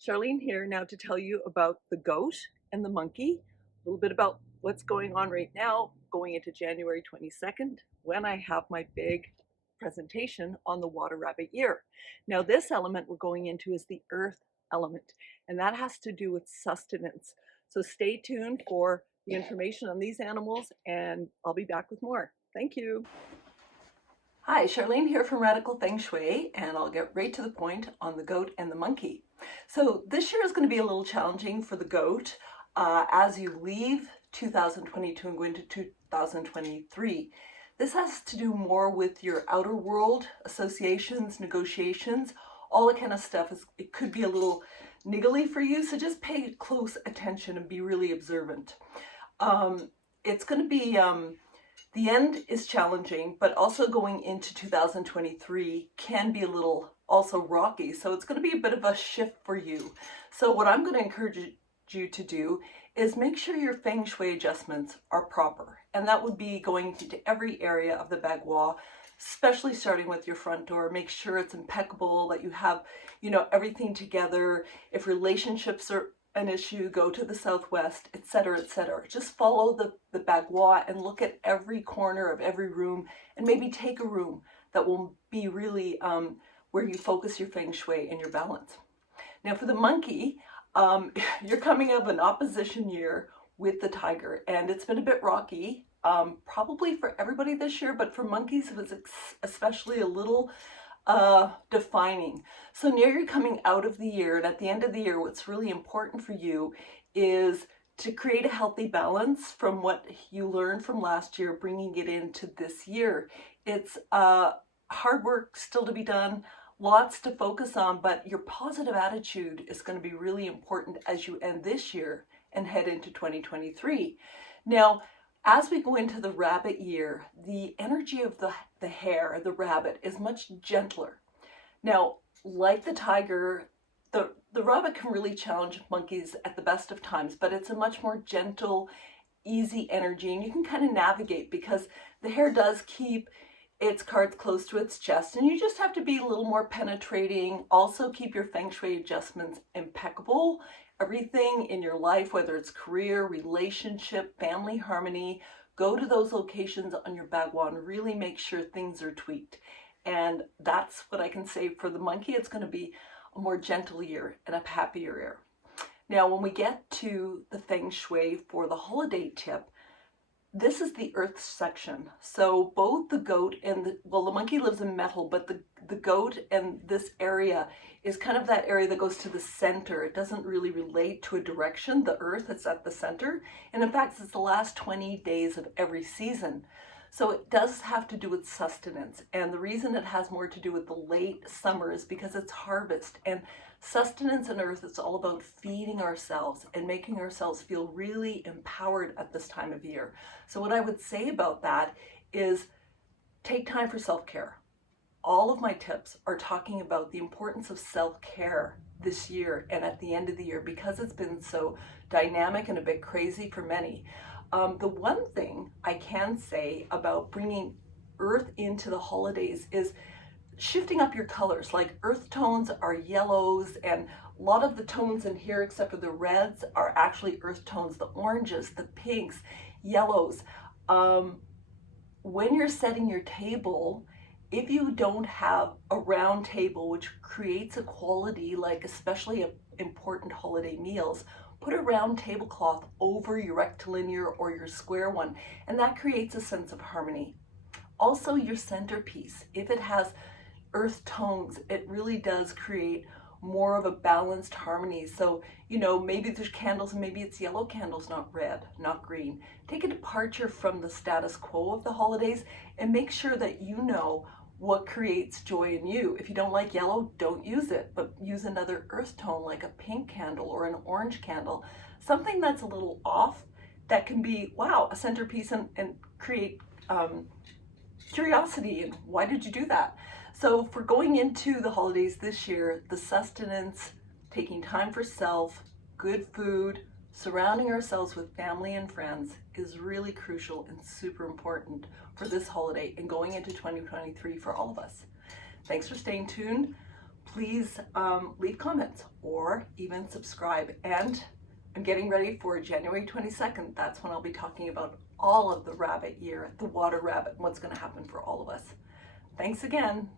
Charlene here now to tell you about the goat and the monkey, a little bit about what's going on right now, going into January 22nd, when I have my big presentation on the water rabbit year. Now, this element we're going into is the earth element, and that has to do with sustenance. So stay tuned for the information on these animals, and I'll be back with more. Thank you. Hi, Charlene here from Radical Feng Shui, and I'll get right to the point on the goat and the monkey. So this year is going to be a little challenging for the goat as you leave 2022 and go into 2023. This has to do more with your outer world, associations, negotiations, all that kind of stuff. It could be a little niggly for you, so just pay close attention and be really observant. It's going to be the end is challenging, but also going into 2023 can be a little also rocky. So it's going to be a bit of a shift for you. So what I'm going to encourage you to do is make sure your Feng Shui adjustments are proper. And that would be going into every area of the bagua, especially starting with your front door. Make sure it's impeccable, that you have, everything together. If relationships are an issue, go to the southwest, etc., etc. Just follow the bagua and look at every corner of every room, and maybe take a room that will be really where you focus your Feng Shui and your balance. Now for the monkey, you're coming up an opposition year with the tiger, and it's been a bit rocky, probably for everybody this year, but for monkeys it was especially a little defining. So now you're coming out of the year, and at the end of the year, what's really important for you is to create a healthy balance from what you learned from last year, bringing it into this year. It's hard work still to be done, lots to focus on, but your positive attitude is going to be really important as you end this year and head into 2023. Now, as we go into the rabbit year, the energy of the hare, the rabbit, is much gentler. Now, like the tiger, the rabbit can really challenge monkeys at the best of times, but it's a much more gentle, easy energy, and you can kind of navigate because the hare does keep its cards close to its chest, and you just have to be a little more penetrating. Also keep your Feng Shui adjustments impeccable. Everything in your life, whether it's career, relationship, family harmony, go to those locations on your bagua and really make sure things are tweaked. And that's what I can say for the monkey. It's going to be a more gentle year and a happier year. Now, when we get to the Feng Shui for the holiday tip, this is the earth section. So both the goat and the monkey lives in metal, but the goat and this area is kind of that area that goes to the center. It doesn't really relate to a direction. The earth is at the center. And in fact, it's the last 20 days of every season. So it does have to do with sustenance. And the reason it has more to do with the late summer is because it's harvest. And sustenance and earth, it's all about feeding ourselves and making ourselves feel really empowered at this time of year. So what I would say about that is take time for self-care. All of my tips are talking about the importance of self-care this year and at the end of the year, because it's been so dynamic and a bit crazy for many. The one thing I can say about bringing earth into the holidays is shifting up your colors. Like earth tones are yellows, and a lot of the tones in here, except for the reds, are actually earth tones. The oranges, the pinks, yellows. When you're setting your table, if you don't have a round table, which creates a quality, like especially important holiday meals, put a round tablecloth over your rectilinear or your square one, and that creates a sense of harmony. Also, your centerpiece, if it has earth tones, it really does create more of a balanced harmony. So, maybe there's candles and maybe it's yellow candles, not red, not green. Take a departure from the status quo of the holidays and make sure that you know what creates joy in you. If you don't like yellow, don't use it, but use another earth tone like a pink candle or an orange candle, something that's a little off that can be, wow, a centerpiece and create curiosity. And why did you do that? So for going into the holidays this year, the sustenance, taking time for self, good food, surrounding ourselves with family and friends is really crucial and super important for this holiday and going into 2023 for all of us. Thanks for staying tuned. please leave comments or even subscribe. And I'm getting ready for January 22nd. That's when I'll be talking about all of the rabbit year, the water rabbit, and what's going to happen for all of us. Thanks again.